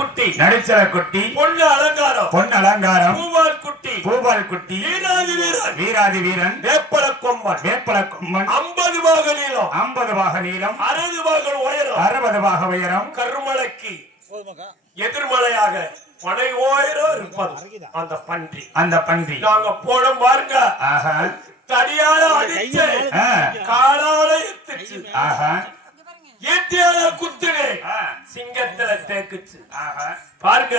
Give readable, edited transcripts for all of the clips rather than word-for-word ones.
குட்டி நடுச்சல குட்டி பொண்ணு அலங்காரம் பூவால் குட்டி குட்டி வீராதி வீரன் வேப்பல கொம்மன் 50 பாக நீளம் 60 பாக உயரம் கருமலைக்கு எதிர்மலையாக பனை ஓயிரம் இருப்பது அந்த பன்றி நாங்க போனோம் பாருங்க தடியால அடிச்சு காலால எத்துச்சு ஈட்டியால குத்துனே சிங்கத்துல தேக்குச்சு பாருங்க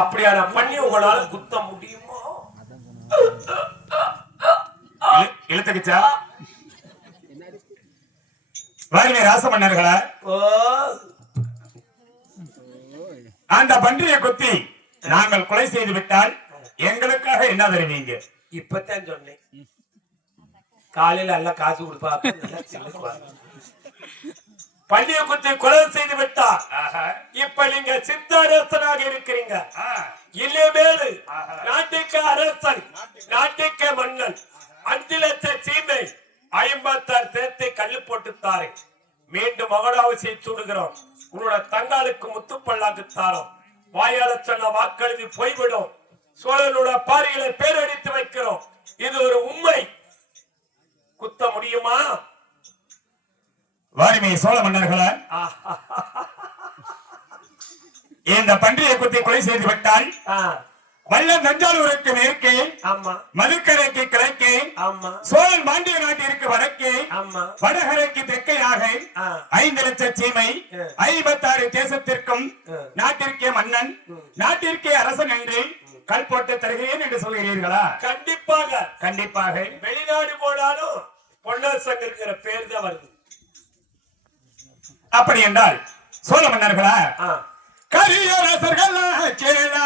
அப்படியான பண்ணி உங்களால குத்த முடியுமா இழுத்துக்குச்சா வாருங்க ராசமன்னர்களா அந்த பன்றியை குத்தி நாங்கள் கொலை செய்து விட்டால் எங்களுக்காக என்ன தருவீங்க இப்பதான் சொன்னேன் காலையில எல்லாம் காசு கொடுப்பாங்க பள்ளியை குத்தி கொலை செய்து விட்டா இப்ப நீங்க சித்தாரசனாக இருக்கிறீங்க இல்லையேமேலு நாட்டுக்கு அரசன் நாட்டுக்கு மன்னன் 5 லட்சம் சீமை 56 சேர்த்தை கல்லு போட்டுத்தாரு மீண்டும் மகடாவசியை சூடுகிறோம் உன்னோட தங்காலுக்கு முத்துப்பல்லாக்கு தாரோம் வாயால சொன்ன வாக்களித்து போய்விடும் சோழனோட பாறைகளை பேரடித்து வைக்கிறோம் இது ஒரு உண்மை குத்த முடியுமா வாரிமை சோழ மன்னர்களா இந்த பன்றியை குத்தி கொலை செய்து விட்டால் வல்லம் தஞ்சாவூருக்கு மேற்கே மதுக்கரைக்கு கிழக்கே சோழன் பாண்டிய நாட்டிற்கு வடக்கே வடகரைக்கு தெற்கையாக 5 லட்சம் சீமை 56 தேசத்திற்கும் நாட்டிற்கே மன்னன் நாட்டிற்கே அரசன் என்று கல் போட்டு தருகிறேன் என்று சொல்கிறீர்களா கண்டிப்பாக வெளிநாடு போனாலும் பொன்னரசங்கிற பேர் தான் வருது அப்படி என்றால் சோழ மன்னர்களா கரியரசர்கள் கேளா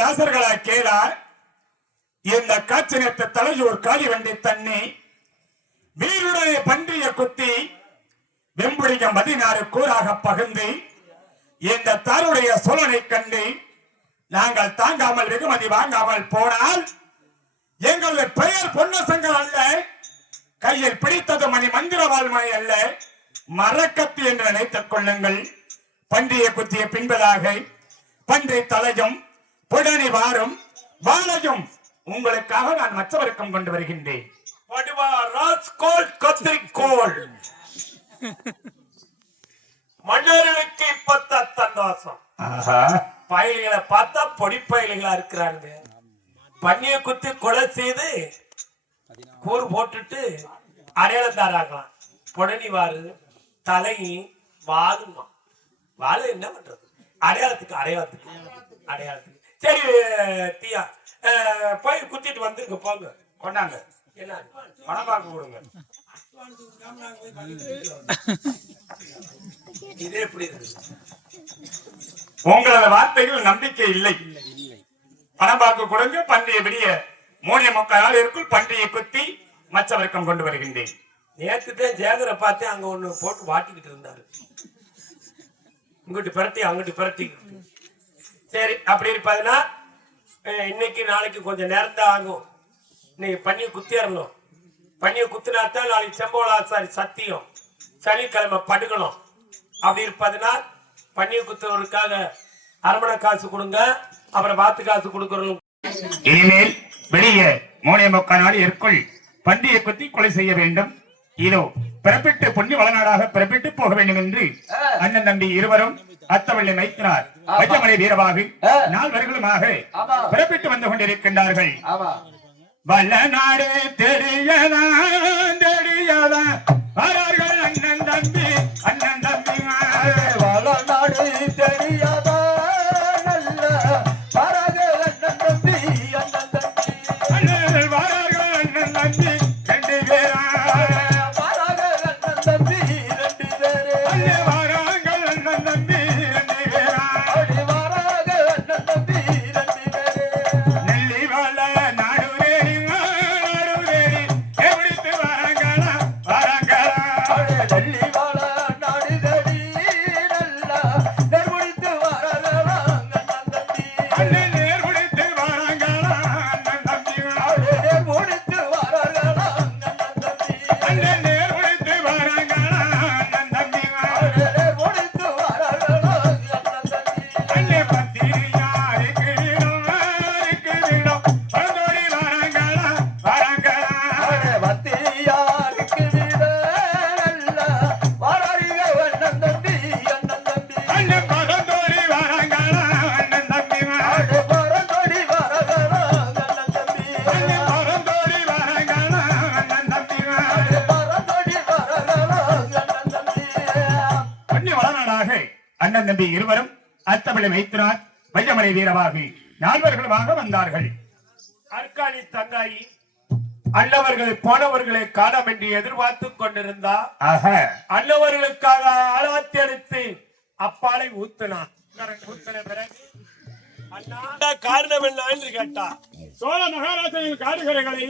ராசர்களா கேளா இந்த காட்சினத்தை தலையூர் காலி வண்டி தண்ணி வீருடைய பன்றிய குத்தி வெம்புடியம் 16 கூறாக பகிர்ந்து இந்த தாருடைய சோழனை கண்டு நாங்கள் தாங்காமல் வெகுமதி வாங்காமல் போனால் எங்களுடைய பெயர் பொன்னசங்கர் அல்ல கையில் பிடித்தது மணி மந்திரவாள்மணி அல்ல மரக்கத்தி என்று நினைத்துக் கொள்ளுங்கள் பன்றியை குத்திய பின்பதாக பன்றி தலையும் புடனி வாரும் வாழையும் உங்களுக்காக நான் மற்றவருக்கும் கொண்டு வருகின்றேன் மன்னர்களுக்கு இப்ப சந்தோஷம் பயல்களை பார்த்தா பொடி பயல்களா இருக்கிறாங்க பண்ணிய குத்தி கொலை செய்து கூறு போட்டுட்டு அடையாளம் தராங்களாம் புடனி வாரு தலை வாழுமா வாழ என்ன பண்றது அடையாளத்துக்கு சரி தீயா போய் குத்திட்டு வந்துருங்க போங்க கொண்டாங்க என்ன பணம் பார்க்க கொடுங்க இதே எப்படி இருக்கு உங்களோட வார்த்தைகள் நம்பிக்கை இல்லை பணம் பார்க்க கொடுங்க பன்றியை விடிய 3:45 நாளுக்குள் பன்றியை குத்தி மற்றவருக்கம் கொண்டு வருகின்றேன் நேற்றுதான் ஜேகரை பார்த்தேன் அங்க ஒண்ணு போட்டு வாட்டிக்கிட்டு இருந்தாரு இங்கிட்டு பிரட்டி அங்கிட்டு பிரட்டி சரி அப்படி இருப்பதுன்னா இன்னைக்கு நாளைக்கு கொஞ்சம் நேரம் தான் ஆகும் இன்னைக்கு பண்ணியை குத்திடணும் பண்ணியை குத்தினாத்தான் நாளைக்கு செம்பவளாசாரி சத்தியம் சனிக்கிழமை படுக்கணும் அப்படி இருப்பதுனால் பன்னீர் குத்துவதற்காக அரமணை காசு கொடுங்க, அப்புறம் வாத்து காசு கொடுக்கறோம். இனிமேல் வெளியே மூணே முக்கால் நாள் இருக்குள் பன்றியை குத்தி கொலை செய்ய வேண்டும். இதோ பிறப்பிட்டு பொன்னி வளநாடாக பிறப்பிட்டு போக வேண்டும் என்று அண்ணன் தம்பி இருவரும் அத்தவள்ளி மைத்தினார் வையமலை வீரவாகு நால்வர்களுமாக பிறப்பிட்டு வந்து கொண்டிருக்கின்றார்கள். வல்லநாடு தெரியதா தெரியதா வரார்கள் அண்ணன் தம்பி வளநாடு தெரியாதா நல்ல வரார்கள் அண்ணன் தம்பி வரார்கள் அண்ணன் தம்பி ரெண்டு பேரா வரார்கள் அண்ணன் தம்பி ரெண்டு பேரே வராங்கள் அண்ணன் தம்பி ரெண்டு பேரா அடி வரார்கள் அண்ணன் தம்பி ரெண்டு பேரே நெல்லி வள நாடுவேரி எப்படித்து வராங்களா வராங்களா டெல்லி வாழ நாடு தேடி நல்ல நெருமுடித்து வரார்கள் அண்ணன் தம்பி அண்ணன் நேர் பிடித்து வராங்களா அண்ணன் தம்பிகளா நெருமுடித்து வரார்கள் அண்ணன் தம்பி அண்ணன் நேர் பிடித்து வராங்களா அண்ணன் தம்பிகளா நெருமுடித்து வரார்கள் அண்ணன் தம்பி அண்ணே பத்திரியாருக்கு வீடும் பரந்தோடி வராங்களா வராங்களா வத்தியாருக்கு வீட நல்ல வராரிக அண்ணன் தம்பி அண்ணன் பரந்தோடி வராங்களா அண்ணன் தம்பிகளா பரந்தோடி வரகளா அண்ணன் தம்பி அண்ணன் பரந்தோடி வராங்களா அண்ணன் தம்பிகளா பரந்தோடி வரகளா அண்ணன் தம்பி பண்ணி வளநாடாக அண்ணன் தம்பி இருவரும் அத்தமிழை வைத்தினார் வையமலை வீரவாகி நால்வர்களுமாக வந்தார்கள். அர்க்காணி தங்காயி அண்ணவர்கள் போனவர்களை காணம் என்று எதிர்பார்த்து கொண்டிருந்தா ஆக அண்ணவர்களுக்காக ஆளாத்தி எடுத்து அப்பாலை ஊத்தினான். ஊத்தின பிறகு அண்ணா காரணம் என்ன என்று கேட்டா, சோழ மகாராஜனின் காடுகரைகளை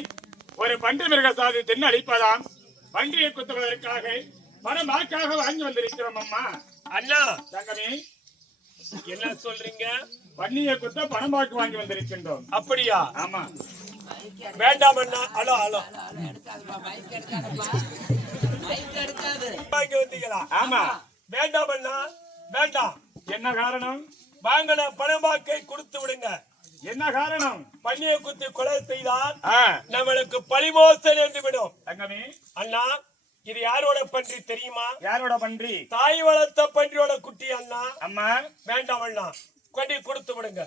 ஒரு பன்றி மிருக சாதி தென்னளிப்பதாம் பன்றியை குத்துவதற்காக பணம் வாக்காக வாங்கி வந்திருக்கிறோம். அம்மா அண்ணா தங்கமே என்ன சொல்றீங்க? பன்னியை குத்த பணம் வாக்கு வாங்கி வந்திருக்கின்றோம். அப்படியா? ஆமா. வேண்டாம் அண்ணா. ஹலோ ஹலோ வாங்கி வந்தீங்களா? ஆமா. வேண்டாம் அண்ணா வேண்டாம். என்ன காரணம்? வாங்கின பணமாக்கை கொடுத்து விடுங்க. என்ன காரணம்? பன்னியை குத்தி கொலை செய்தால் ஆ, நம்மளுக்கு பழிமோசல் என்று விடும். தங்கமே அண்ணா இது யாரோட பன்றி தெரியுமா? யாரோட பன்றி? தாய் வளர்த்த பன்றியோட குட்டி அண்ணா. அம்மா வேண்டாம் அண்ணா, கொண்டு கொடுத்து விடுங்க.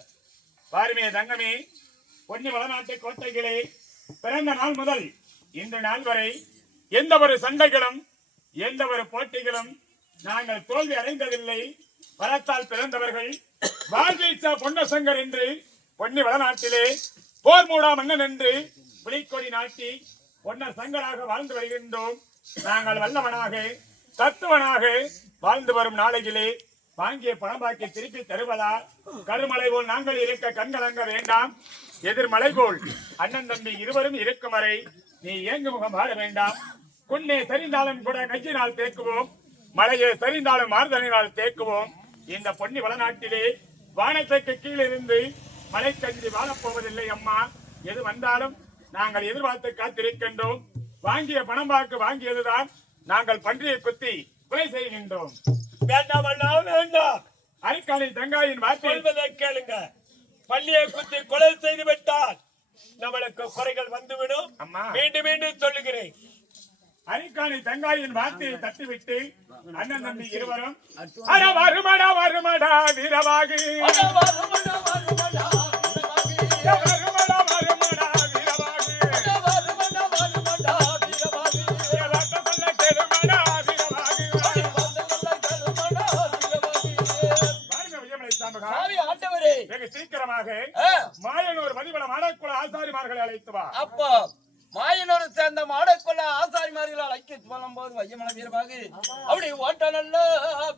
பாருமே தங்கமே, பொன்னி வளநாட்டு கோட்டைகளே பிறந்த நாள் முதல் இந்த நாள் வரை எந்த ஒரு சண்டைகளும் எந்த ஒரு போட்டிகளும் நாங்கள் தோல்வி அடைந்ததில்லை. வரத்தால் பிறந்தவர்கள் வாழ்வீச்சா பொன்னசங்கர் என்று பொன்னி வளநாட்டிலே போர் மூடா மன்னன் என்று புலிக்கொடி நாட்டி பொன்னர் சங்கராக வாழ்ந்து வருகின்றோம். நாங்கள் வல்லவனாக தத்துவனாக வாழ்ந்து வரும் நாளையிலே வாங்கிய பணம் பாக்கி திருப்பி தருவதா? கருமலை போல் நாங்கள் இருக்க கண்கலங்க வேண்டாம். எதிர்மலை போல் அண்ணன் தம்பி இருவரும் இருக்கும் வரை நீ ஏங்கு முகம் ஆட வேண்டாம். குன்னே சரிந்தாலும் கூட நெஞ்சினால் தேக்குவோம், மலையே சரிந்தாலும் மார்தலினால் தேக்குவோம். இந்த பொன்னி வளநாட்டிலே வானத்துக்கு கீழிருந்து மலை தங்கி வாழப்போவதில்லை. அம்மா எது வந்தாலும் நாங்கள் எதிர்பார்த்து காத்திருக்கின்றோம். வாங்கிய பணம் வாக்கு வாங்கியதுதான் நாங்கள் பன்றியை குத்தி கொலை செய்கின்றோம். வேண்டாம் அண்ணா வேண்டாம். அரிக்காணி தங்காயின் வார்த்தை சொல்வதை கேளுங்க. பள்ளியை குத்தி கொலை செய்து விட்டால் நம்மளுக்கு குறைகள் வந்துவிடும். அம்மா மீண்டும் மீண்டும் சொல்லுகிறேன். அரிக்காணி தங்காயின் வார்த்தையை தட்டிவிட்டு அண்ணன் தம்பி இருவரும் அட வருமடா வருமடா வீரவாகு வருமடா வருமடா வெகு சீக்கிரமாக மாயனூர் மதிவள மாடக்குள ஆசாரிமார்களை அழைத்து வா. அப்போ மாயனூர் சேர்ந்த மாடக்குள்ள ஆசாரிமார்கள் அழைக்க சொல்லும் போது வையமல வீரவாகு அப்படி ஓட்ட நல்ல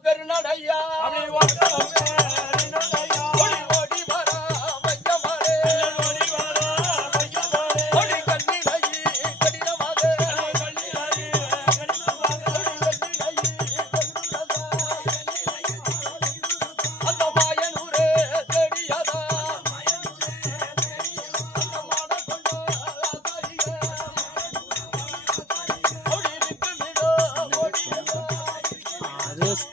பெருநடையா அப்படி ஓட்ட ஓடி வரா வையமாரே ஓடி வரா வையமாரே ஓடி கண்ணிலை கடினமாக கண்ணிலை அந்த மாயனூரே தேடியதா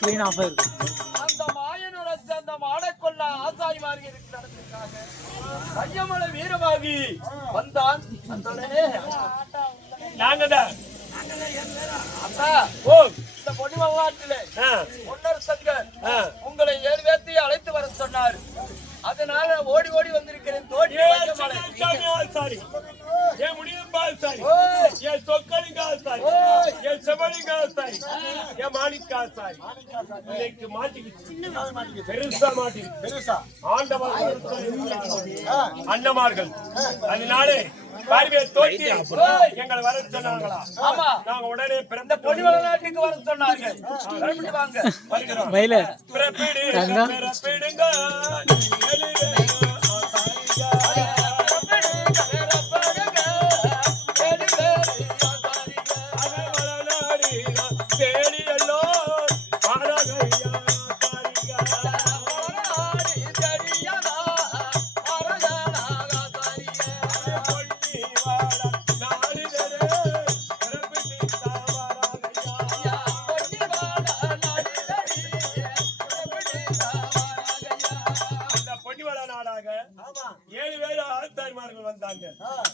அந்த மாயனூரை சேர்ந்த மாடக்கொள்ள ஆசாரிமார்கள் இருக்கிறதுக்காக ஐயமலை வீரமாகி வந்தான். வந்தோடனே நாங்க தான் அண்ணா ஓ இந்த பொன்னி மாவட்டத்திலே ஆ, பொன்னர் சங்கர் ஆ. உங்களை 7 பேர்த்தையும் அழைத்து வர சொன்னார். அதனால ஓடி ஓடி வந்திருக்கிறேன். தோட்டி ஏ வையமலை. சின்னசாமி ஆசாரி, ஏ முடியப்பா ஆசாரி, ஓய். ஏ சொக்கலிங்க ஆசாரி, ஓய். ஏ செவலிங்க ஆசாரி, ஏ மாணிக்க ஆசாரி. இன்னைக்கு மாட்டிக்கிச்சு, பெருசா மாட்டிக்கிச்சு. ஆண்டவர் அண்ணமார்கள் அதனாலே பார்வையை தோட்டி எங்களை வர சொன்னாங்களா? ஆமா, நாங்க உடனே இந்த பிறந்த பொன்னி நாட்டுக்கு வர சொன்னார்கள். வரமிட்டு வாங்க. வருகிறோம். பிறப்பிடு, பிறப்பிடுங்க,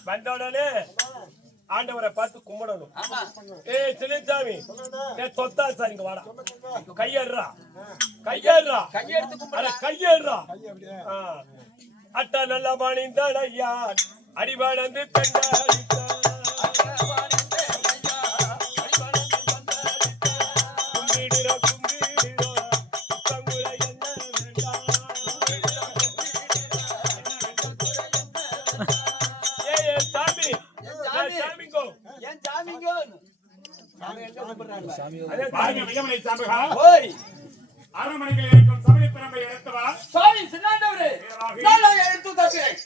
வந்த உடனே ஆண்டவரை பார்த்து கும்பிடணும். ஏ சின்னசாமி, ஏ தொத்தா சார் இங்க வாடா, கையேறா கையேறா கையெடுத்து கும்பிடு. கையேறா. அட்டா நல்ல மாணிந்தான் ஐயா அடிவானந்து பெண்கள் ஏன் சாமிங்க? சாமி எங்க கும்பிடுறாங்க? பாருங்க விஜயமலை சாம்பகா, ஓய். அரண்மனையில் இருக்கும் சமய திறமை எடுத்தவா சாமி சின்னாண்டவரே, நான் எடுத்து தருகிறேன்.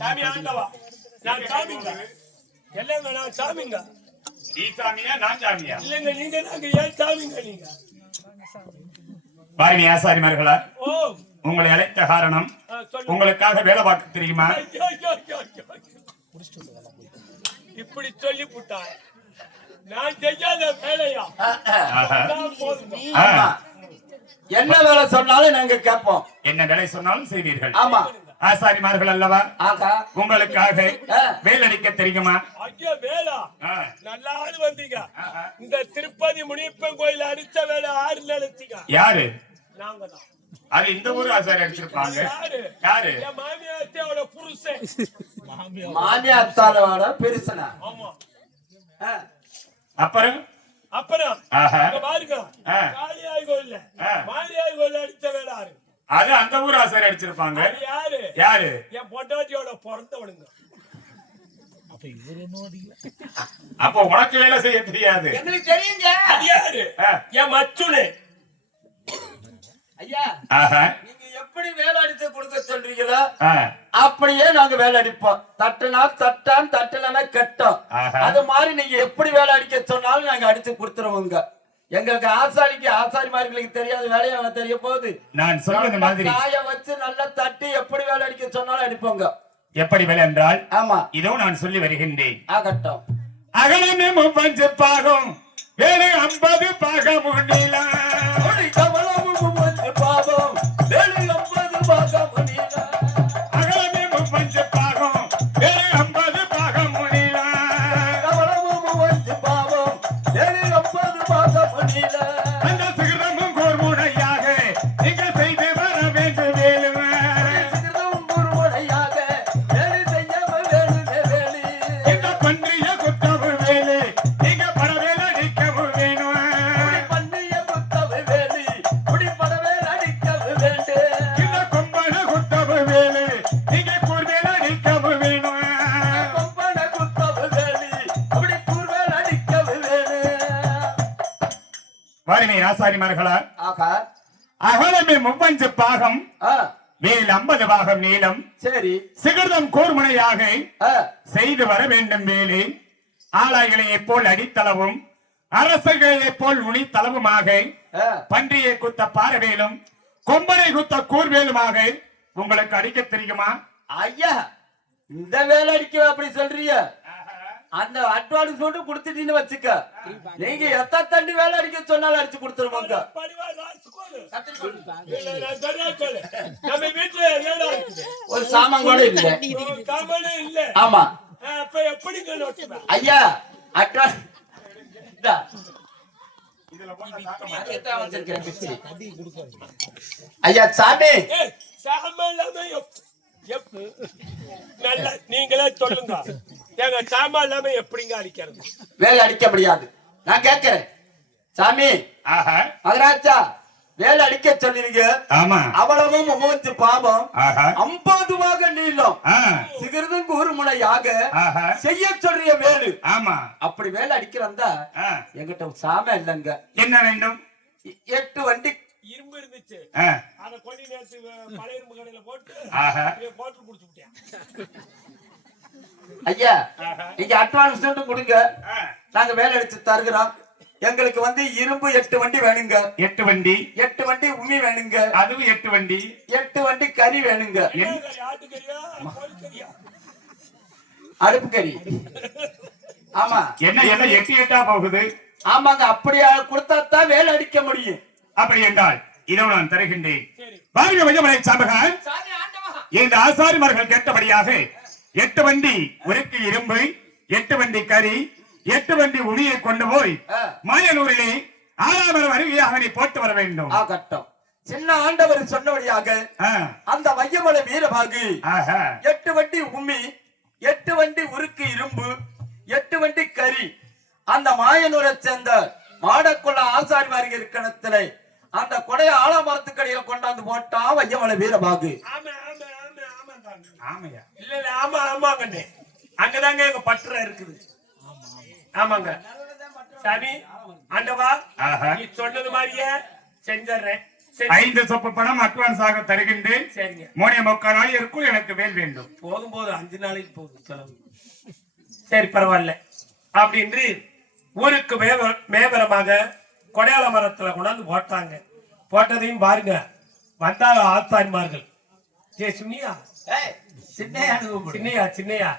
சாமி ஆண்டவா, நான் சாமிங்க. எல்லாம் நான் சாமிங்க. நீ சாமியா நான் சாமியா? இல்லைங்க, நீங்க நாங்க ஏன் சாமிங்க நீங்க? பாருங்க ஆசாரிமார்களா, ஓ உங்களை அழைத்த காரணம் சொல்லு. உங்களுக்காக வேலை பார்க்க தெரியுமா? ஐயோ, ஐயோ, ஐயோ, ஐயோ. இப்படி சொல்லி புட்டாய், நான் செய்யாத வேலையா? ஆஹா. நான் போதுமா? ஆ, என்ன வேலை சொன்னாலும் நாங்க கேட்போம். என்ன வேலை சொன்னாலும் செய்வீர்கள். ஆமா. ஆசாரிமார்கள் அல்லவா, ஆகா. உங்களுக்காக வேலடிக்க தெரியுமா? ஐயோ வேலா, ஆ, நல்லா ஆள் வந்தீங்க. ஆஹா. இந்த திருப்பதி முனியப்பன் கோயில் அடிச்ச வேலை ஆறு நினைச்சீங்க. யாரு நாங்க தான். அது? இந்த ஊர் ஆசாரி அடிச்சிருப்பாங்க. யாரு? யாரு? என் மாமியாரோட புருஷன். மாமியாத்தாரோட பெருசனா? ஆமா. அப்புறம் அப்புறம் ஆஹா. இங்க பாருங்க, ஆ. காளியாய் கோயில்ல ஆ. மாரியாய் கோயில்ல அடிச்ச வேலை ஆறு. அது அந்த ஊர் ஆசாரி அடிச்சிருப்பாங்க. அது யாரு? யாரு? என் பொட்டாட்டியோட பிறந்தவனுங்க. அப்ப உனக்கு வேலை செய்ய தெரியாது. எங்களுக்கு தெரியுங்க. அது யாரு? ஆ. என் மச்சுனு. ஐயா, ஆஹா. நீங்க எப்படி வேலை அடிச்சு கொடுக்க சொல்றீங்களோ ஆ. அப்படியே நாங்க வேலை அடிப்போம். தட்டுனா தட்டான், தட்டலனா கட்டம். ஆஹா. அது மாதிரி நீங்க எப்படி வேலை அடிக்க சொன்னாலும் நாங்க அடிச்சு கொடுத்துருவோங்க. எங்களுக்கு ஆசாரிமார்களுக்கு தெரியாத வேலையை அவன் தெரிய போகுது. நான் சொல்றது மாதிரி காய வச்சு நல்லா தட்டி எப்படி வேலை அடிக்க சொன்னாலும் அடிப்போங்க. எப்படி வேலை என்றால், ஆமா, இதோ நான் சொல்லி வருகின்றேன். ஆகட்டும். அகலமே 35 பாகம், வேலை 50 பாகம் நீளா. பாவம் வேலை 50 பாகம் நீளா. அகலமே 35 பாகம், வேலை 50 பாகம் நீளா. பாவம் வேலை 50 பாகம் நீளா. அந்த சிகரமும் கோர்முனையாக நீங்க செய்து வர வேண்டும் வேலுவ. முருமுறையாக வேலை செய்யாமல் வேணுமே வேலி. இந்த பன்றிய குத்தவு வேலை நீங்க பரவேல அடிக்கவும் வேணும். பண்ணிய குத்தவு வேலி குடிப்படவே அடிக்கவு வேண்டு. இந்த கொம்பன குத்தவு வேலை நீங்க கூர்வேல அடிக்கவும் வேணும். கொம்பன குத்தவு வேலி குடி கூர்வேல் அடிக்கவு வேண்டு. வாரிமை ஆசாரிமார்களா, ஆகா. அகலமே 35 பாகம், ஆ, வேல் 50 பாகம் நீளம், சரி. சிகர்தம் கூர்முனையாக ஆ, செய்து வர வேண்டும் வேலை. ஆளாய்களைப் போல் அடித்தளவும் அரசர்களைப் போல் நுனித்தளவுமாக ஆ. பன்றியை குத்த பாரவேலும் கொம்பனை குத்த கூர்வேலுமாக உங்களுக்கு அடிக்க தெரியுமா? ஐயா, இந்த வேலை அடிக்க அப்படி சொல்றீங்க? அந்த அட்வான்ஸ் மட்டும் கொடுத்துட்டீங்கன்னு வச்சுக்க, நீங்க எத்தனை தண்டி வேலை அடிக்க சொன்னாலும் அடிச்சு கொடுத்துருவாங்க. நம்ம வீட்டுல என்னடா இருக்குது? ஒரு சாமான் கூட இல்ல. சாமானே இல்ல. ஆமா அப்ப எப்படி ஐயா, அட்வான்ஸ் ஐயா சாமி, நீங்களே சொல்லுங்க, எங்க சாமா இல்லாம எப்படிங்க அடிக்கிறது? வேலை அடிக்க முடியாது. நான் கேட்கிறேன் சாமி, மகராஜா வேலை அடிக்க சொல்லிருங்க. ஆமா, அவ்வளவும் மூச்சு பாவம் 50 வாக நீளம் சிகிருதும் கூறுமுனையாக செய்ய சொல்றிய வேலு. ஆமா, அப்படி வேலை அடிக்கிறதா எங்கிட்ட சாம இல்லைங்க. என்ன வேண்டும்? 8 வண்டி இரும்பு இருந்துச்சு, அத கொண்டு நேத்து பழைய இரும்பு கடையில போட்டு போட்டு குடிச்சு விட்டேன். ஐயா, நீங்க அட்வான்ஸ் கொடுங்க, நாங்க வேலை அடிச்சு தருகிறோம். எங்களுக்கு வந்து இரும்பு 8 வண்டி வேணுங்க. 8 வண்டி, 8 வண்டி உமி வேணுங்க. அதுவும் 8 வண்டி, 8 வண்டி கறி வேணுங்க. ஆட்டுக்கறியா கோழிக்கறியா? அடுப்பு கறி. ஆமா, என்ன எல்லாம் 8 8 போகுது. ஆமாங்க, அப்படியா கொடுத்தா தான் வேலை அடிக்க முடியும். அப்படி என்றால் இதோ நான் தருகின்றேன். வாழ்க வையமலை சாம்பகன். இந்த ஆசாரிமார்கள் கேட்டபடியாக 8 வண்டி உருக்கு இரும்பு, 8 வண்டி கறி, 8 வண்டி உளியை கொண்டு போய் மாயனூரிலே 6ஆம் வருகையாக நீ போட்டு வர வேண்டும். ஆகட்டும். சின்ன ஆண்டவர் சொன்னபடியாக அந்த வையமலை வீரபாகு 8 வண்டி உமி, 8 வண்டி உருக்கு இரும்பு, 8 வண்டி கறி அந்த மாயனூரை சேர்ந்த மாடக்குள்ள ஆசாரிமார்கள் இருக்கணத்திலே அந்த கொடைய ஆலமரத்துக்கடியில கொண்டாந்து போட்டா வையமலை வீரபாகு. ஆமையா? இல்ல இல்ல, ஆமா ஆமாங்கண்ணே, அங்கதாங்க எங்க பற்ற இருக்குது. ஆமாங்க சாமி, ஆண்டவா நீ சொன்னது மாதிரியே செஞ்சிடறேன். 5 சொப்பு பணம் அட்வான்ஸ் ஆக தருகின்றேன். சரிங்க. 3.25 நாள் இருக்கும், எனக்கு வேல் வேண்டும். போதும் 5 நாளைக்கு போதும் செலவு. சரி பரவாயில்ல அப்படின்னு ஊருக்கு மேவரமாக கொடையாள மரத்துல கொண்டாந்து போட்டாங்க. போட்டதையும் பாருங்க, வந்தாங்க ஆசாரிமார்கள். ஏ சுனியா, சின்னையா சின்னையா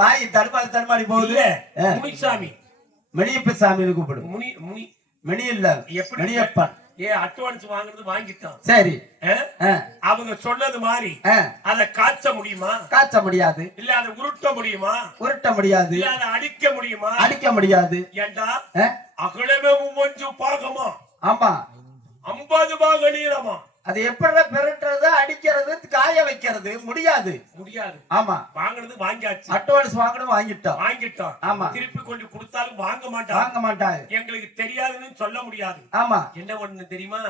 வாய் தடுமாறி தடுமாறி போகுது. முனிசாமி, மணியப்ப சாமி கூப்பிடும். முனி முனி மணி இல்ல, எப்படி மணியப்பன். அட்வான்ஸ் வாங்குறது வாங்கிட்டோம். சரி, அவங்க சொன்னது மாதிரி அத காய்ச்ச முடியுமா? காய்ச்ச முடியாது. இல்ல அதை உருட்ட முடியுமா? உருட்ட முடியாது. இல்ல அதை அடிக்க முடியுமா? அடிக்க முடியாது. ஏண்டா அகலமே 3 பாகமா? ஆமா, 50 பாக நீளமா? அது எப்படி பெருட்டுறது, அடிக்கிறது, காய வைக்கிறது முடியாது. முடியாது. ஆமா, வாங்குனது வாங்கியாச்சு. அட்வான்ஸ் வாங்கணும், வாங்கிட்டோம். ஆமா, திருப்பி கொண்டு கொடுத்தாலும் வாங்க மாட்டாங்க. எங்களுக்கு தெரியாதுன்னு சொல்ல முடியாது. ஆமா, என்ன ஒண்ணு தெரியுமா?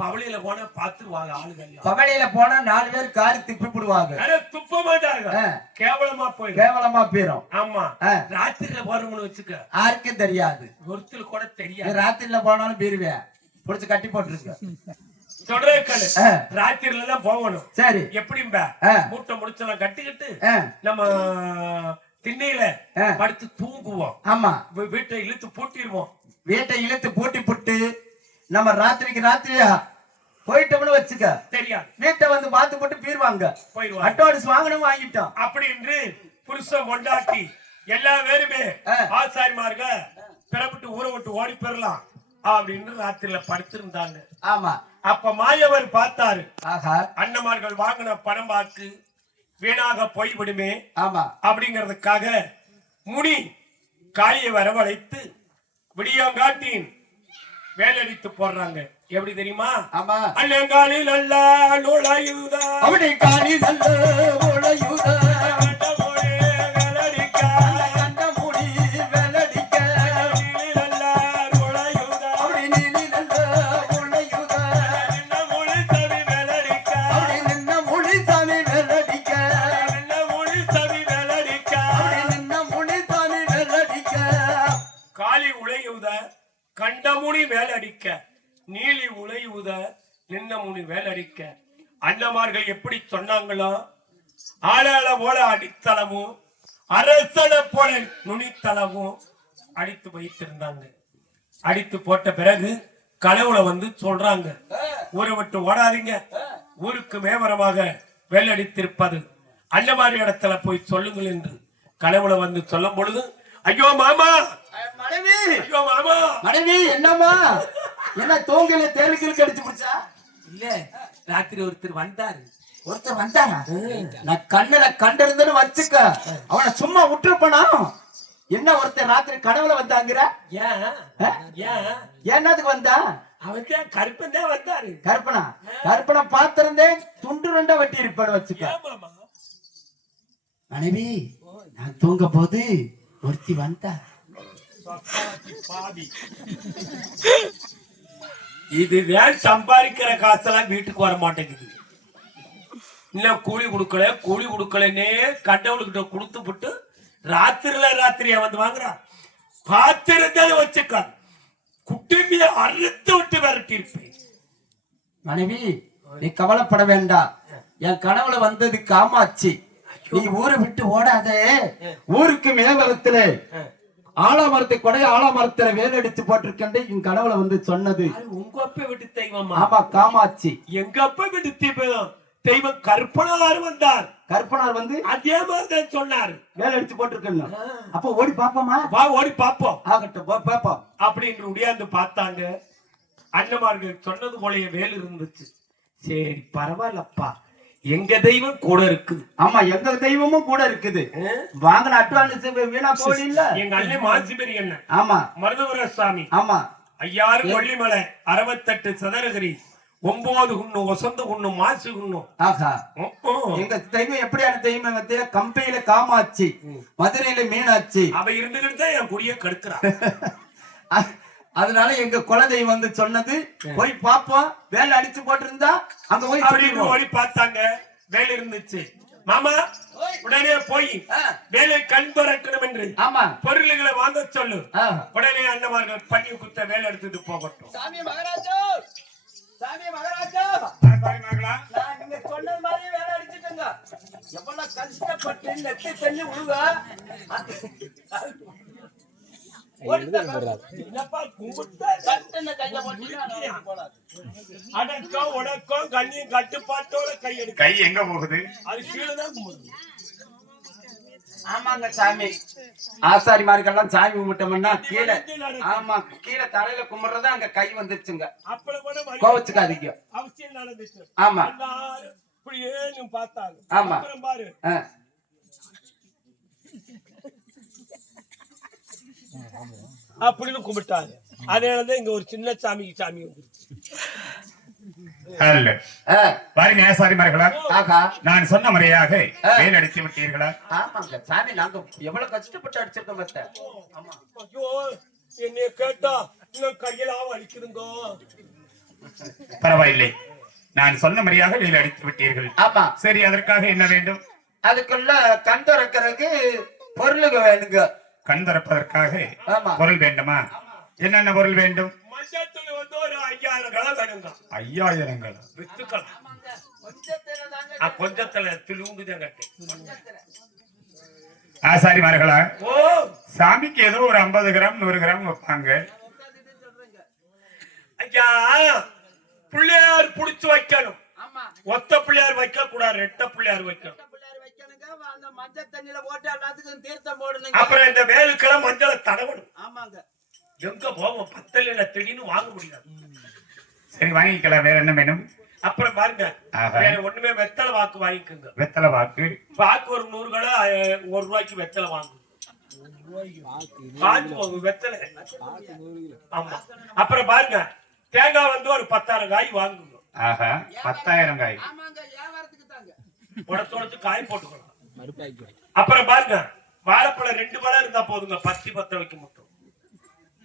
பவளியில போனா பாத்துருவாங்க ஆளுகள். பவளியில போனா 4 பேர் காரி திப்பி போடுவாங்க. துப்ப மாட்டாங்க, கேவலமா போயிடும். ஆமா, ராத்திரில போறவங்க வச்சுக்க யாருக்கும் தெரியாது, ஒருத்தர் கூட தெரியாது. ராத்திரில போனாலும் பீருவேன் புடிச்சு கட்டி போட்டுருக்க. ராத்திரில தான் போகணும். சரி, எப்படிம்பா மூட்டை முடிச்செல்லாம் கட்டிக்கிட்டு நம்ம திண்ணையில படுத்து தூங்குவோம். ஆமா, வீட்டை இழுத்து பூட்டிடுவோம். வீட்டை இழுத்து பூட்டி புட்டு நம்ம ராத்திரியா போயிட்டோம்னு வச்சுக்க தெரியாது. வீட்டை வந்து பார்த்து போட்டு போயிருவாங்க. அட்வான்ஸ் வாங்கணும், வாங்கிட்டோம். அப்படி என்று புருஷன் கொண்டாட்டி எல்லா பேருமே ஆசாரிமார்க பிறப்பிட்டு ஊரை விட்டு ஓடி பெறலாம் அப்படின்னு ராத்திரில படுத்திருந்தாங்க. ஆமா, அப்ப மாயவர் பார்த்தாரு, ஆஹா, அண்ணமார்கள் வாங்கின பணம் பார்த்து வீணாக போய்விடுமே. ஆமா, அப்படிங்கறதுக்காக முனி காளியை வரவழைத்து விடியங்காட்டின் வேலடித்து போடுறாங்க. எப்படி தெரியுமா? ஆமா, அண்ணங்காலில் அல்ல நுழையுதா, அப்படி காலில் அல்ல நுழையுதா, கண்டமுனி வேலடிக்க, நீலி உலையுத நின்ன முனி வேலடிக்க. அண்ணமார்கள் எப்படி சொன்னாங்களோ ஆளாள போல அடித்தளமும் அரசன போல நுனித்தளமும் அடித்து வைத்திருந்தாங்க. அடித்து போட்ட பிறகு கனவுல வந்து சொல்றாங்க, ஊரை விட்டு ஓடாதீங்க, ஊருக்கு மேவரமாக வேலடித்திருப்பது அண்ணமாரி இடத்துல போய் சொல்லுங்கள் என்று கனவுல வந்து சொல்லும் பொழுது ஐயோ மாமா, மனைவி ஐயோ மாமா. மனைவி என்னம்மா, என்ன தூங்கல தேலுக்கு கடிச்சு குடிச்சா? இல்ல, ராத்திரி ஒருத்தர் வந்தாரு. ஒருத்தர் வந்தாரா? நான் கண்ணுல கண்டிருந்தேன்னு வச்சுக்க, அவனை சும்மா விட்டுருப்பனா? என்ன ஒருத்தர் ராத்திரி கனவுல வந்தாங்கிற? ஏன் ஏன் என்னதுக்கு வந்தா? அவன் கருப்பன் தான் வந்தாரு. கற்பனா? கற்பனை பார்த்திருந்தேன், துண்டு ரெண்டா வெட்டி இருப்பேன்னு வச்சுக்க. ஏன் மாமா? மனைவி, நான் தூங்க போது ஒருத்தி வந்தா. பாவி, இதுதான் சம்பாதிக்கிற காசெல்லாம் வீட்டுக்கு வர மாட்டேங்குது. இல்ல கூலி கொடுக்கலன்னே கண்டவளுக்கிட்ட கொடுத்து விட்டு ராத்திரியா வந்து வாங்குறா. பார்த்திருந்ததை வச்சுக்க, குட்டிமிய அறுத்து விட்டு விரட்டி இருப்பேன். மனைவி, நீ கவலைப்பட வேண்டாம். என் கனவுல வந்தது காமாட்சி. நீ ஊரை விட்டு ஓடாதே. ஊருக்கு மேவரத்துல ஆலமரத்தை கொடை ஆலமரத்துல வேலடிச்சு போட்டிருக்கேன் என் கனவுல வந்து சொன்னது. உங்க அப்பா விட்டு தெய்வமா? ஆமா, காமாட்சி. எங்க அப்பா விட்டு தெய்வம் கற்பனார் வந்தார். கற்பனார் வந்து அதே மாதிரிதான் சொன்னார், வேலடிச்சு போட்டிருக்கேன். அப்ப ஓடி பாப்போமா? வா ஓடி பாப்போம். ஆகட்டும், பாப்போம் அப்படின்னு உடையாந்து பார்த்தாங்க. அண்ணமார்கள் சொன்னது போலயே வேல் இருந்துச்சு. சரி பரவாயில்லப்பா, எங்க தெய்வம் கூட இருக்குது. ஆமா, எங்க தெய்வமும் கூட இருக்குது. வாங்கின அட்வான்ஸ் வீணா போல இல்ல. எங்க அண்ணன் மாசிபெரி அண்ணன், ஆமா, மருதவர சுவாமி, ஆமா, ஐயாறு கொல்லிமலை, 68 சதுரகிரி, 9 குன்னு, வசந்த குன்னு, மாசு குன்னு. ஆஹா, எங்க தெய்வம் எப்படியான தெய்வம்? கம்பையில காமாட்சி, மதுரையில மீனாட்சி. அவ இருந்துகிட்டு தான் என் குடிய கடுக்கிறா. அதனால எங்க குல தெய்வம் வந்து சொன்னது, போய் பாப்போம். வேலை அடிச்சு போட்டிருந்தா அங்க போய் அப்படின்னு ஓடி பார்த்தாங்க. வேலை இருந்துச்சு. மாமா உடனே போய் வேலை கண் திறக்கணும் என்று ஆமா பொருள்களை வாங்க சொல்லு. உடனே அண்ணமார்கள் பண்ணி குத்த வேலை எடுத்துட்டு போகட்டும். சாமி மகாராஜா, சாமி மகாராஜா, நீங்க சொன்ன மாதிரி வேலை அடிச்சுக்கோங்க. எவ்வளவு கஷ்டப்பட்டு நெத்தி தள்ளி விழுவ. அடக்கம் உடக்கம் கண்ணியும் கட்டுப்பாட்டோட கை எடுக்க. கை எங்க போகுது? அது கீழே தான் கும்பிடுது. ஆமாங்க சாமி, ஆசாரிமார்கள்லாம் சாமி கும்பிட்டோம்னா கீழே, ஆமா கீழே தலையில கும்பிடுறதா அங்க கை வந்துருச்சுங்க. அப்பள கூட கோவச்சுக்காதீங்க. அவசியம் நடந்துச்சு. ஆமா, இப்படியே பார்த்தாங்க. ஆமா பாரு அப்படின்னு கும்பிட்டாங்க. அதனாலதான் இங்க ஒரு சின்ன சாமி வந்துருச்சு. பாருங்க ஆசாரிமார்களா, ஆகா, நான் சொன்ன முறையாக வேல் அடித்து விட்டீர்களா? ஆமாங்க சாமி, நாங்க எவ்வளவு கஷ்டப்பட்டு அடிச்சிருக்கோம். ஐயோ, என்னைய கேட்டா இன்னும் கையெல்லாம் வலிக்குதுங்க. பரவாயில்லை, நான் சொன்ன முறையாக வேல் அடித்து விட்டீர்கள். ஆமா, சரி, அதற்காக என்ன வேண்டும்? அதுக்குள்ள கண் திறக்கிறதுக்கு பொருளுங்க வேணுங்க. கண் திறப்பதற்காக ஆமா, பொருள் வேண்டுமா? என்னென்ன பொருள் வேண்டும்? மஞ்சள் வந்து ஒரு 5000 கலா வேணுங்க. 5000 வித்துக்கலாம். கொஞ்சத்துல துளுங்குதான் கட்டு. ஆசாரிமார்களா, ஓ, சாமிக்கு ஏதோ ஒரு 50 கிராம் 100 கிராம் வைப்பாங்க. ஐயா, பிள்ளையார் புடிச்சு வைக்கணும். ஒத்த பிள்ளையார் வைக்க கூடாது, ரெட்ட பிள்ளையார் வைக்கணும். மஞ்சள் தண்ணியில போட்டு எல்லாத்துக்கும் தீர்த்தம் போடணும். அப்புறம் இந்த வேலுக்கெல்லாம் மஞ்சளை தடவணும். ஆமாங்க, எங்க போவோம், பத்தல திடீர்னு வாங்க முடியாது. சரி, வாங்கிக்கலாம். வேற என்ன வேணும்? அப்புறம் பாருங்க, வேற ஒண்ணுமே வெத்தலை வாக்கு வாங்கிக்கோங்க. வெத்தலை வாக்கு ஒரு 100 கடை 1 ரூபாய்க்கு வெத்தலை வாங்க. வெத்தலை. ஆமா. அப்புறம் பாருங்க, தேங்காய் வந்து ஒரு 10,000 காய் வாங்குங்க. ஆஹா, 10,000 காய். உடத்து காய் போட்டுக்கணும். அப்புறம் பாருங்க, வாழைப்பழம் 2 பழம் இருந்தா போதுங்க, 10 வைக்க மட்டும்.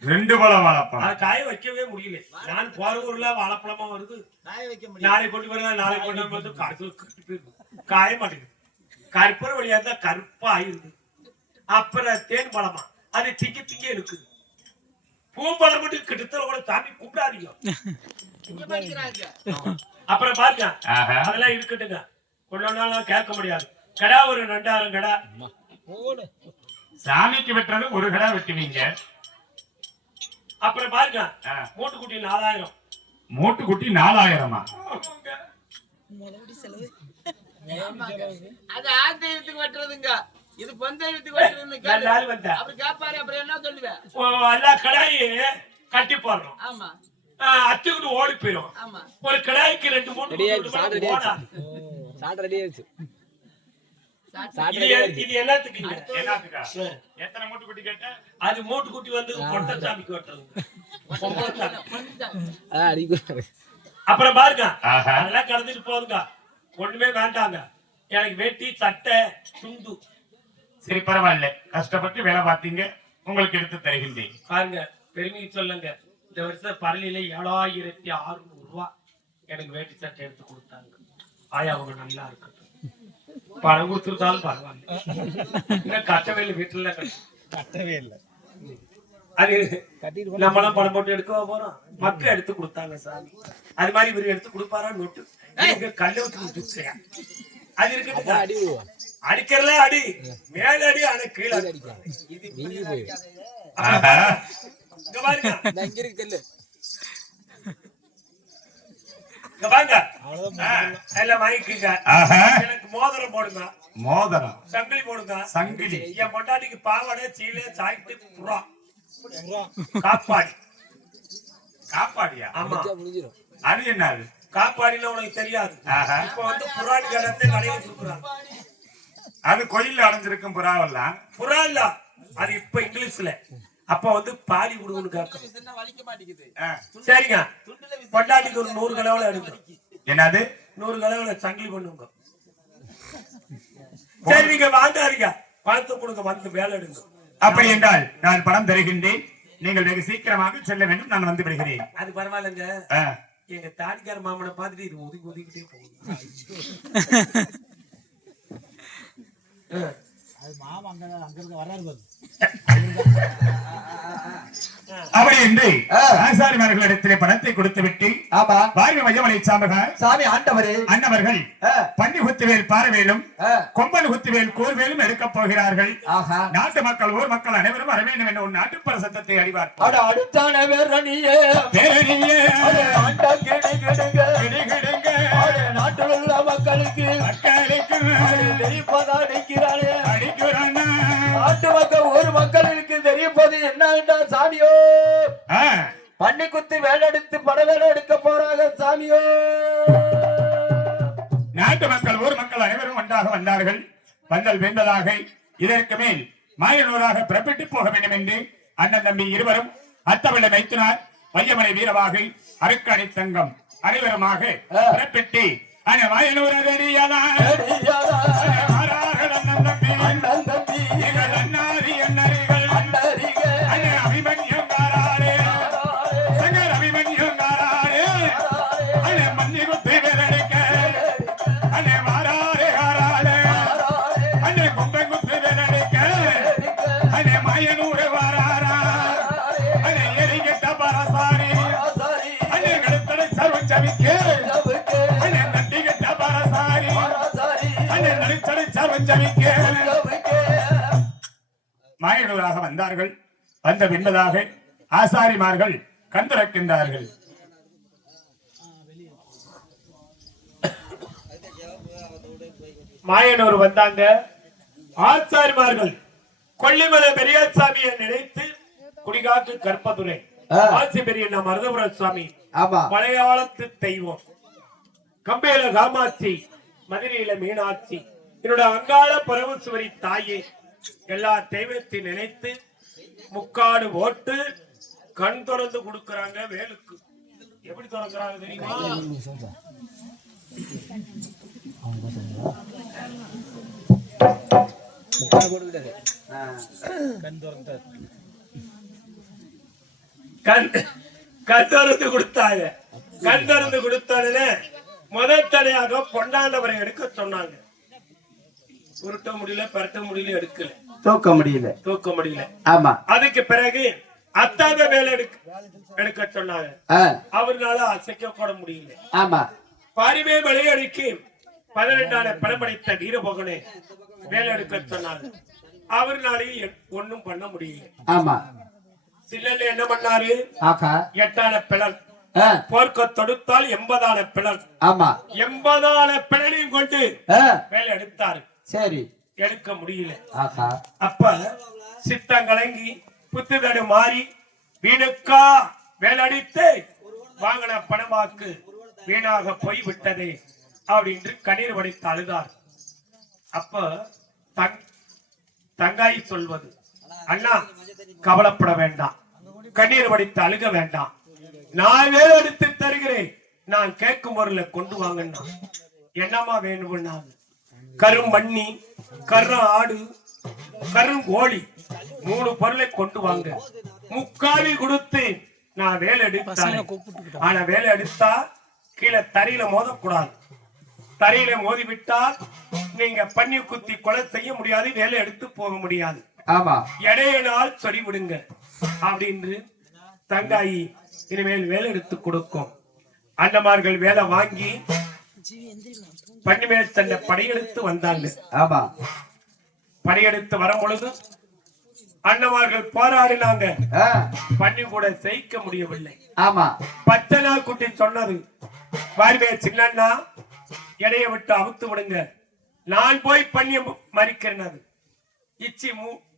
2 பழம் வாழைப்பழம். அது காய வைக்கவே முடியல. நான் போற ஊர்ல வாழைப்பழமா வருது, நாளை கொண்டு வரலாம், நாளை கொண்டு வந்து காய மாட்டேங்குது. கருப்பூர வழியா இருந்தா கருப்பா ஆயிருது. அப்புறம் தேன் பழமா, அது திங்கி இருக்குது. பூம்பழம் மட்டும் கிட்டத்தட்ட கூட சாமி கூப்பிடாதீங்க. அப்புறம் பாருங்க, அதெல்லாம் இருக்கட்டுங்க, கொள்ளனாலும் கேட்க முடியாது. கடா ஒரு 2000 கடா. சாமிக்கு வெட்டுறது 1 கடா வெட்டுவீங்க. அப்புறம் பாருங்க, மூட்டுக்குட்டி 4000. மூட்டுக்குட்டி 4000மா? அது ஆத்திரத்துக்கு வெட்டுறதுங்க. இது பந்தயத்துக்கு வந்து நல்ல நாள் வந்தா அப்படி கேட்பாரு அப்புறம் என்ன சொல்லுவேன்? எல்லா கடாயும் கட்டி போடுறோம், ஆமா அச்சுக்கிட்டு ஓடி போயிடும். ஆமா ஒரு கடாய்க்கு 2 3 ரெடி ஆயிடுச்சு இது எல்லாத்துக்கு இல்ல. என்னத்துக்கா? எத்தனை மூட்டு குட்டி கேட்ட? அது மூட்டு குட்டி வந்து கொட்டச்சாமிக்கு வெட்டுறது. அப்புறம் பாருங்க, அதெல்லாம் கடந்துட்டு போதுங்க, ஒண்ணுமே வேண்டாங்க. எனக்கு வெட்டி சட்டை துண்டு. சரி பரவாயில்ல, கஷ்டப்பட்டு வேலை பார்த்தீங்க, உங்களுக்கு எடுத்து தருகின்றேன். பாருங்க, பெருமைக்கு சொல்லுங்க, இந்த வருஷம் பரளியில 7600 ரூபாய் எனக்கு வேட்டி சட்டை எடுத்து கொடுத்தாங்க. ஆயா அவங்க நல்லா இருக்கட்டும், பணம் கொடுத்துருந்தாலும் பரவாயில்ல. இன்னும் கட்டவே இல்லை, வீட்டுல கட்டவே இல்லை. அது நம்மளாம் பணம் போட்டு எடுக்க போறோம், மக்கள் எடுத்து கொடுத்தாங்க சாமி. அது மாதிரி இவரு எடுத்து கொடுப்பாரா நோட்டு கல்ல வச்சு கொடுத்துருக்கா. அது இருக்கு, அடிக்கிறல அடி, மேல அடி, ஆனா கீழே அடிக்கிறாங்க. இங்க பாருங்க, இங்க பாருங்க, எல்லாம் வாங்கிக்கங்க. எனக்கு மோதிரம் போடுங்க, மோதிரம், சங்கிலி போடுங்க, சங்கிலி. என் பொண்டாட்டிக்கு பாவாடை சீலை சாய்த்து புறா காப்பாடி. காப்பாடியா? ஆமா, அது என்னது? காப்பாடினா உனக்கு தெரியாது. இப்ப வந்து புறாடி கடத்தை கடையை கொடுக்குறாங்க. அது கோயில்ல அடைஞ்சிருக்கும் புறாவெல்லாம். புறா இல்ல, அது இப்ப இங்கிலீஷ்ல. அப்ப வந்து பாடி விடுவோன்னு கேட்கும். வலிக்க மாட்டேங்குது. சரிங்க, பொண்டாட்டிக்கு ஒரு 100 கிலோல எடுங்க. என்னது? 100 கிலோல சங்கிலி பண்ணுங்க. சரி, நீங்க வாங்காதீங்க, பணத்தை கொடுங்க, வந்து வேலை எடுங்க. அப்படி என்றால் நான் பணம் தருகின்றேன், நீங்கள் வெகு சீக்கிரமாக செல்ல வேண்டும், நான் வந்து விடுகிறேன். அது பரவாயில்லைங்க, எங்க தாடிக்கார மாமனை பார்த்துட்டு இது ஒதுக்கி ஒதுக்கிட்டே போகுது. அப்படி என்று ஆசாரிமார்களிடத்திலே பணத்தை கொடுத்து விட்டு வாய்வு மையமலை சாமி ஆண்டவரே அன்னவர்கள் பன்னி குத்துவேல் பாரவேலும் கொம்பன் குத்துவேல் கோர்வேலும் எடுக்கப் போகிறார்கள். நாட்டு மக்கள், ஊர் மக்கள் அனைவரும் வர வேண்டும் என்ற ஒரு நாட்டுப்பற சத்தத்தை அறிவார். நாட்டில் உள்ள மக்களுக்கு நாட்டு மக்கள், ஊர் மக்களுக்கு தெரிவிப்பது என்ன சாமியோ? பண்ணி குத்து வேலெடுத்து படவேலை எடுக்க போறாங்க சாமியோ. நாட்டு மக்கள், ஊர் மக்கள் அனைவரும் ஒன்றாக வந்தார்கள். வந்தல் வேண்டதாக இதற்கு மேல் மாயனூராக பிறப்பிட்டு போக வேண்டும் என்று அண்ணன் தம்பி இருவரும், அத்தவளை மைத்துனார், வையமலை வீரவாகை, அருக்காணி தங்கம் அனைவருமாக பிறப்பிட்டு மாயனூர் மாயனூராக வந்தார்கள். வந்த பின்பதாக ஆசாரிமார்கள் கண் திறக்கின்றார்கள். மாயனூர் வந்தாங்க. ஆசாரிமார்கள் கொல்லிமலை பெரியாசாமியை நினைத்து குடிகாக்கு கற்பதுரை ஆசி பெரிய மருதபுர சுவாமி, மலையாளத்து தெய்வம், கம்பேல காமாட்சி, மதுரையில மீனாட்சி, என்னோட அங்காள பரமேஸ்வரி தாயே, எல்லா தெய்வத்தை நினைத்து முக்காடு ஓட்டு கண் திறந்து கொடுக்கறாங்க. வேலுக்கு எப்படி திறக்கிறாங்க தெரியுமா? கண் திறந்து கொடுத்தாங்க. கண் திறந்து கொடுத்தாலே முதல் தடையாக பொன்னாண்டவரை எடுக்க சொன்னாங்க. உருட்ட முடியல, பரட்ட முடியல, எடுக்கல, தூக்க முடியல. ஆமா, அதுக்கு பிறகு அத்தாத வேலை எடுக்க சொன்னாங்க. அவர்னால அசைக்க கூட முடியல. ஆமா, பாரிவே விளையாடிக்கு 18 படம் படைத்த வீரபோகனே வேலை எடுக்க சொன்னாங்க. அவர்னாலையும் ஒண்ணும் பண்ண முடியல. ஆமா, சில்லன் என்ன பண்ணாரு? 8 பிளன் போர்க்க தொடுத்தால் 80 பிளன். ஆமா, 80 பிளனையும் கொண்டு வேலை எடுத்தாரு. சரி, எடுக்க முடியல. ஆஹா. அப்ப சித்தம் கலங்கி புத்துதடு மாறி வீணுக்கா வேலடித்து வாங்கின பணமாக்கு வீணாக போய் விட்டதே அப்படின்னு கண்ணீர் வடித்து அழுதார். அப்ப தங்காய் சொல்வது, அண்ணா கவலைப்பட வேண்டாம், கண்ணீர் வடித்து அழுக வேண்டாம், நான் வேலடித்து தருகிறேன், நான் கேட்கும் பொருளை கொண்டு வாங்கன்னா. என்னமா வேணும்னா கரும்பண்ணி, கரு ஆடு, கருங்கோழி 3 பொருளை கொண்டு வாங்க. முக்காவி கொடுத்து நான் வேலை எடுத்தேன். ஆனா வேலை எடுத்தா கீழே தரையில மோதக்கூடாது. தரையில மோதி விட்டால் நீங்க பண்ணி குத்தி கொலை செய்ய முடியாது, வேலை எடுத்து போக முடியாது. ஆமா, இடையினால் சொல்லி விடுங்க அப்படின்னு தங்காயி இனிமேல் வேலை எடுத்து கொடுக்கும். அண்ணமார்கள் வேலை வாங்கி பன்னிமேல் தன்னை படையெடுத்து வந்தாங்க. ஆமா, படையெடுத்து வரும் பொழுது அண்ணமார்கள் போராடினாங்க. பண்ணி கூட ஜெயிக்க முடியவில்லை. ஆமா, பச்சனா குட்டி சொன்னது, வாரிமே சின்னண்ணா இடைய விட்டு அவுத்து விடுங்க, நான் போய் பண்ணிய மறிக்கிறேன். இச்சி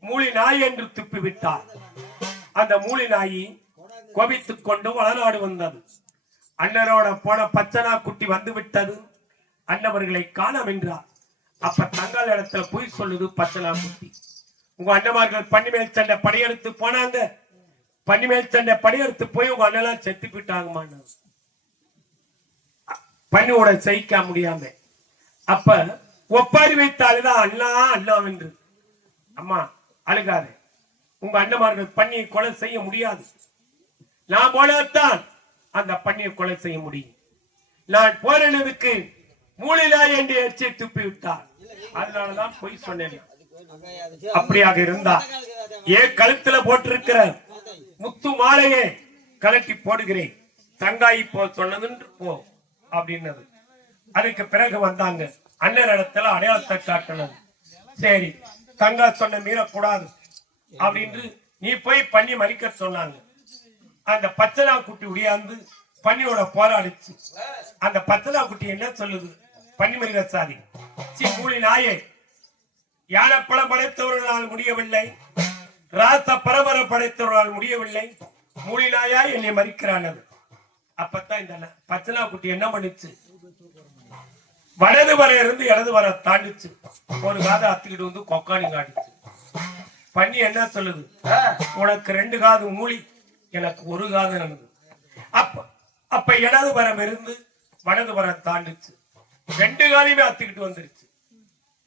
மூலி நாய் என்று துப்பி விட்டார். அந்த மூலி நாயி கோபித்துக் கொண்டு வளநாடு வந்தது. அண்ணனோட போன பச்சனா குட்டி வந்து விட்டது. அண்ணவர்களை காணோம் என்றார். அப்ப தங்கள் இடத்துல போய் சொல்லுது பச்சனா குட்டி, உங்க அண்ணமார்கள் பன்னிமேல் சண்டை படையெடுத்து போனாங்க, பன்னிமேல் சண்டை படையெடுத்து போய் உங்க அண்ணெல்லாம் செத்து போயிட்டாங்கம்மா. பண்ணியோட ஜெயிக்க முடியாம அப்ப ஒப்பாரி வைத்தாலுதான் அண்ணா அண்ணா என்று. அம்மா அழுகாது, உங்க அண்ணமார்கள் பண்ணியை கொலை செய்ய முடியாது, நான் போனால்தான் அந்த பண்ணியை கொலை செய்ய முடியும். நான் போனதுக்கு மூலினாய் என்று எச்சை துப்பி விட்டார், அதனாலதான் பொய் சொன்னேன். அப்படியாக இருந்தா ஏன் கழுத்துல போட்டிருக்கிற முத்து மாலையே கலட்டி போடுகிறேன், தங்காயி போ சொன்னதுன்னு போ அப்படின்னது. அதுக்கு பிறகு வந்தாங்க, அண்ணன் இடத்துல அடையாளத்தை காட்டினது. சரி, தங்கா சொன்ன மீறக்கூடாது அப்படின்னு நீ போய் பண்ணி மறிக்க சொன்னாங்க. அந்த பச்சனா குட்டி உடையாந்து பண்ணியோட போராடிச்சு. அந்த பச்சனா குட்டி என்ன சொல்லுது, பண்ணி மறிக்க சாதி மூலி நாயே, யானைப்பழம் படைத்தவர்களால் முடியவில்லை, ராச பரம்பரை படைத்தவர்களால் முடியவில்லை, மூலி நாயா என்னை மறிக்கிறானது. அப்பத்தான் இந்த பச்சனா குட்டி என்ன பண்ணிச்சு, வலது வர இருந்து இடது வர தாண்டிச்சு, ஒரு காதை அத்துக்கிட்டு வந்து கொக்கானி காட்டுச்சு. பண்ணி என்ன சொல்லுது, உனக்கு 2 காது மூலி, எனக்கு 1 காது நடந்தது. அப்ப இடது வரம் இருந்து வலது வர தாண்டிச்சு, 2 காதையுமே அத்துக்கிட்டு வந்துருச்சு.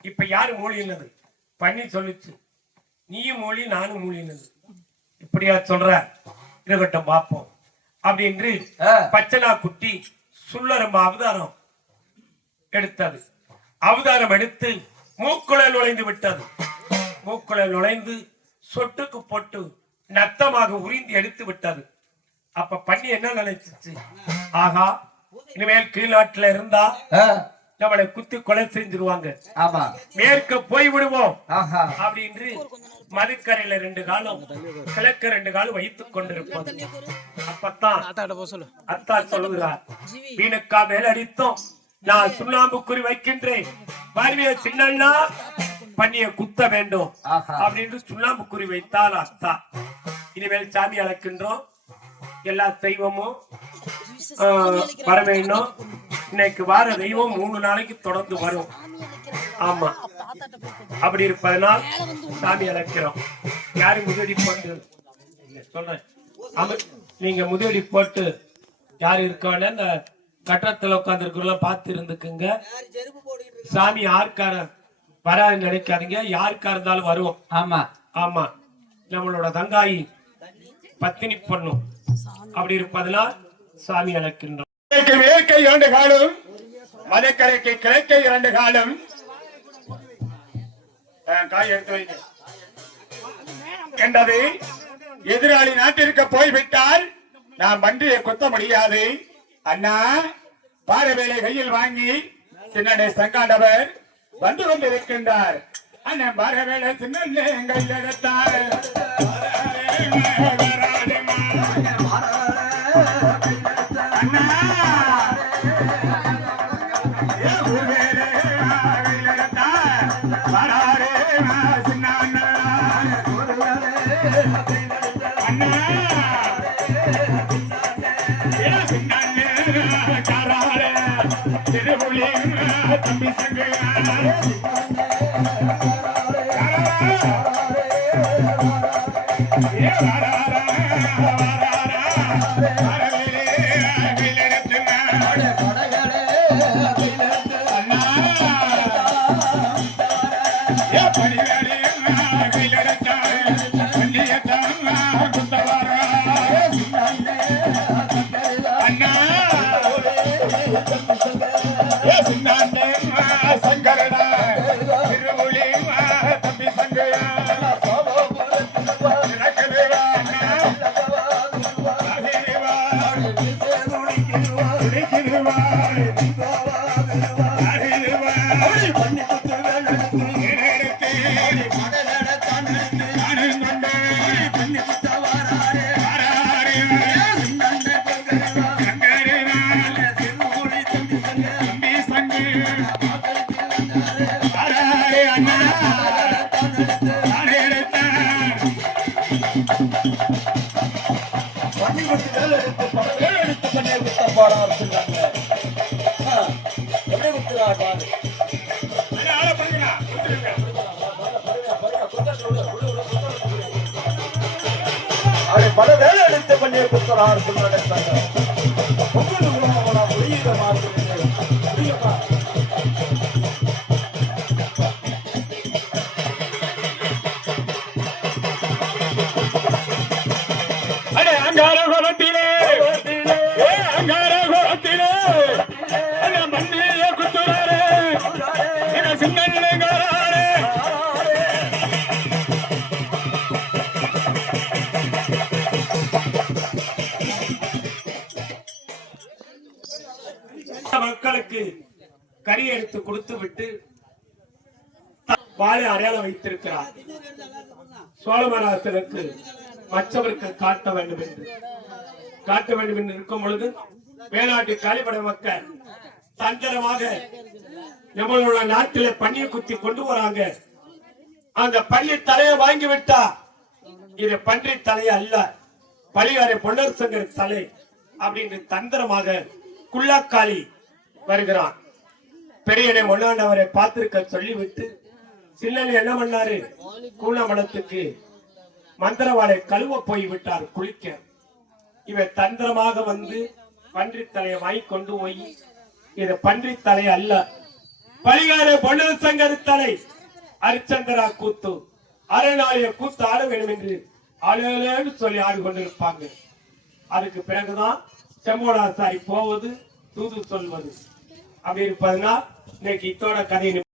இப்ப யாரு மூலினது, பண்ணி சொல்லுச்சு, நீயும் மூலி நானும் மூலினது. இப்படியா சொல்ற, இருக்கட்டும் பார்ப்போம் அப்படின்னு பச்சனா குட்டி சுள்ளரம்ப அவதாரம் எடுத்தது. அவதாரம் எடுத்து மூக்குள நுழைந்து விட்டது. மூக்குள நுழைந்து சொட்டுக்கு போட்டு நத்தமாக உறிந்து எடுத்து விட்டது. அப்ப பண்ணி என்ன நினைச்சிச்சு, ஆகா இனிமேல் கீழ்நாட்டுல இருந்தா நம்மளை குத்தி கொலை செஞ்சிருவாங்க, ஆமா, மேற்க போய் விடுவோம் அப்படின்னு மதுக்கரையில 2 காலம் கிழக்க 2 காலம் வைத்துக் கொண்டிருப்பது. அப்பத்தான் அத்தா சொல்லுகிறார், வீணுக்கா மேல் அடித்தோம், நான் சுண்ணாம்பு குறி வைக்கின்றேன், வாரியே சின்னண்ணா பண்ணிய குத்த வேண்டும் அப்படின்னு சுண்ணாம்பு குறி வைத்தால் அத்தா. இனிமேல் சாமி அழைக்கின்றோம், எல்லா தெய்வமும் வர வேண்டும். இன்னைக்கு வார தெய்வம் 3 நாளைக்கு தொடர்ந்து வரும். ஆமா, அப்படி இருப்பதனால் சாமி அழைக்கிறோம். யாரு முதலடி போட்டு சொல்றேன், நீங்க முதலடி போட்டு யாரு இருக்கான இந்த கட்டத்துல உட்கார்ந்து இருக்கிறதெல்லாம் பார்த்து இருந்துக்குங்க. சாமி யாருக்கார வராது நினைக்காதீங்க, யாருக்கா இருந்தாலும் வருவோம். ஆமா ஆமா, நம்மளோட தங்காயி பத்தினி பண்ணும். அப்படி இருப்பதனால் சாமி அழைக்கின்றோம். மேற்கை 2 காலம், மலைக்கரைக்கு கிழக்கை 2 காலம். காய் எடுத்து வைங்க என்றது. எதிராளி நாட்டிற்கு போய்விட்டால் நாம் பன்றியை கொத்த முடியாது. அண்ணா பாறை வேலை கையில் வாங்கி சின்னனை சங்காண்டவர் வந்து கொண்டிருக்கின்றார். அண்ணன் பாறை வேலை சின்ன கையில் எடுத்தார். அண்ணா காராரே திருப்புலி தம்பி சங்கு சங்கரடா திருவுளி தம்பி சங்கரா பல வேலை எடுத்து பண்ணி கொடுத்தார் சொல்றாங்க அங்கார குலத்திலே அங்கார குலத்திலே மண்ணிய குத்துறாரே சின்னங்காரே மக்களுக்கு கறி எடுத்து கொடுத்து விட்டு வாழை அடையாளம் வைத்திருக்கிறார். சோழமராசனுக்கு மற்றவருக்கு காட்ட வேண்டும் என்று இருக்கும் பொழுது வேளாட்டு காலிப்படை மக்கள் தந்திரமாக நம்மளோட நாட்டிலே பன்னிய குத்தி கொண்டு வராங்க. அந்த பள்ளி தலையை வாங்கி விட்டா இது பன்றி தலைய அல்ல, பழியாரை பொன்னர் சங்கர் தலை அப்படின்னு தந்திரமாக குள்ளக்காளி வருகிறான். பெரியனை ஒன்னாண்டவரை பார்த்திருக்க சொல்லிவிட்டு சின்னனி என்ன பண்ணாரு, கூலமடத்துக்கு மந்திரவாளை கழுவ போய் விட்டார் குளிக்க. இவன் தந்திரமாக வந்து பன்றி தலையை வாங்கி கொண்டு போய் இது பன்றி தலை அல்ல, பழிகார பொன்னர் சங்கர் தலை. அரிச்சந்திரா கூத்து அரைநாளிய கூத்து ஆட வேண்டும் என்று ஆளுநு சொல்லி ஆடிக்கொண்டிருப்பாங்க. அதுக்கு பிறகுதான் செம்மோடாசாரி போவது தூது சொல்வது. அப்படி இருப்பதுனால் இன்னைக்கு இத்தோட கதை